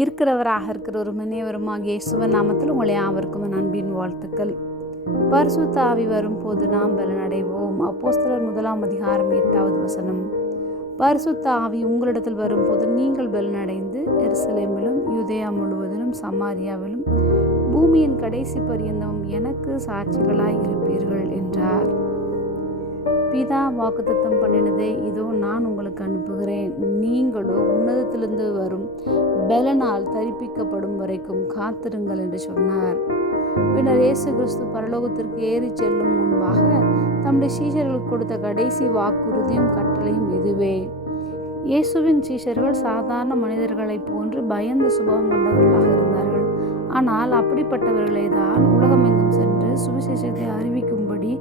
இருக்கிறவராக இருக்கிற ஒரு மனிதருமாகிய இயேசுவின் நாமத்தில் உங்களை யாவருக்கும் என் அன்பின் வாழ்த்துக்கள். பரிசுத்த ஆவி வரும்போது நாம் பலனடைவோம். அப்போஸ்தலர் 1:8 பரிசுத்த ஆவி உங்களிடத்தில் வரும்போது நீங்கள் பலனடைந்து எருசலேமிலும் யூதேயா முழுவதிலும் சமாரியாவிலும் பூமியின் கடைசி பரியந்தம் எனக்கு சாட்சிகளாய் இருப்பீர்கள் என்றார். பிதா வாக்குத்தத்தம் பண்ணினதை இதோ நான் உங்களுக்கு அனுப்புகிறேன், நீங்களோ உன்னதத்திலிருந்து வரும் பலனால் தரிப்பிக்கப்படும் வரைக்கும் காத்திருங்கள் என்று சொன்னார். பின்னர் இயேசு கிறிஸ்து பரலோகத்திற்கு ஏறி செல்லும் முன்பாக தம்முடைய சீஷர்களுக்கு கொடுத்த கடைசி வாக்குறுதியும் கட்டளையும் இதுவே. இயேசுவின் சீஷர்கள் சாதாரண மனிதர்களைப் போன்று பயந்த சுபாவம் கொண்டவர்களாக இருந்தார்கள். ஆனால் அப்படிப்பட்டவர்களை தான் உலகமெங்கும் சென்று சுவிசேஷத்தை அறிவிக்கும்படி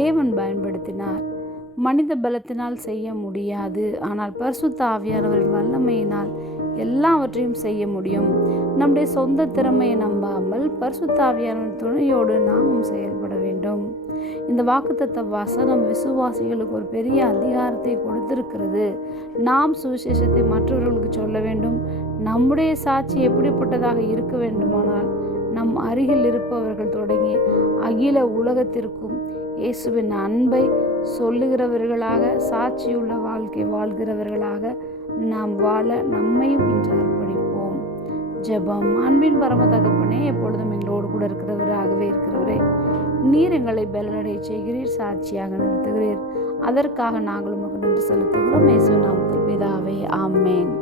தேவன் பயன்படுத்தினார். மனித பலத்தினால் செய்ய முடியாது, ஆனால் பரிசுத்த ஆவியானவரின் வல்லமையினால் எல்லாவற்றையும் செய்ய முடியும். நம்முடைய சொந்த திறமையை நம்பாமல் பரிசுத்த ஆவியானவரின் துணையோடு நாமும் செயல்பட வேண்டும். இந்த வாக்குத்தத்த வசனம் விசுவாசிகளுக்கு ஒரு பெரிய அதிகாரத்தை கொடுத்திருக்கிறது. நாம் சுவிசேஷத்தை மற்றவர்களுக்கு சொல்ல வேண்டும். நம்முடைய சாட்சி எப்படிப்பட்டதாக இருக்க வேண்டுமானால் நம் அருகில் இருப்பவர்கள் தொடங்கி அகில உலகத்திற்கும் இயேசுவின் அன்பை சொல்லுகிறவர்களாக, சாட்சியுள்ள வாழ்க்கை வாழ்கிறவர்களாக நாம் வாழ நம்மையும் இன்று அர்ப்பணிப்போம். ஜெபம். அன்பின் பரம தகப்பனே, எப்பொழுதும் எங்களோடு கூட இருக்கிறவராகவே இருக்கிறவரே, நீர் எங்களை பலனடைய செய்கிறீர், சாட்சியாக நிறுத்துகிறீர். அதற்காக நாங்கள் உமக்கு நன்றி செலுத்துகிறோம். இயேசுவின் நாமத்தில் பிதாவே, ஆமென்.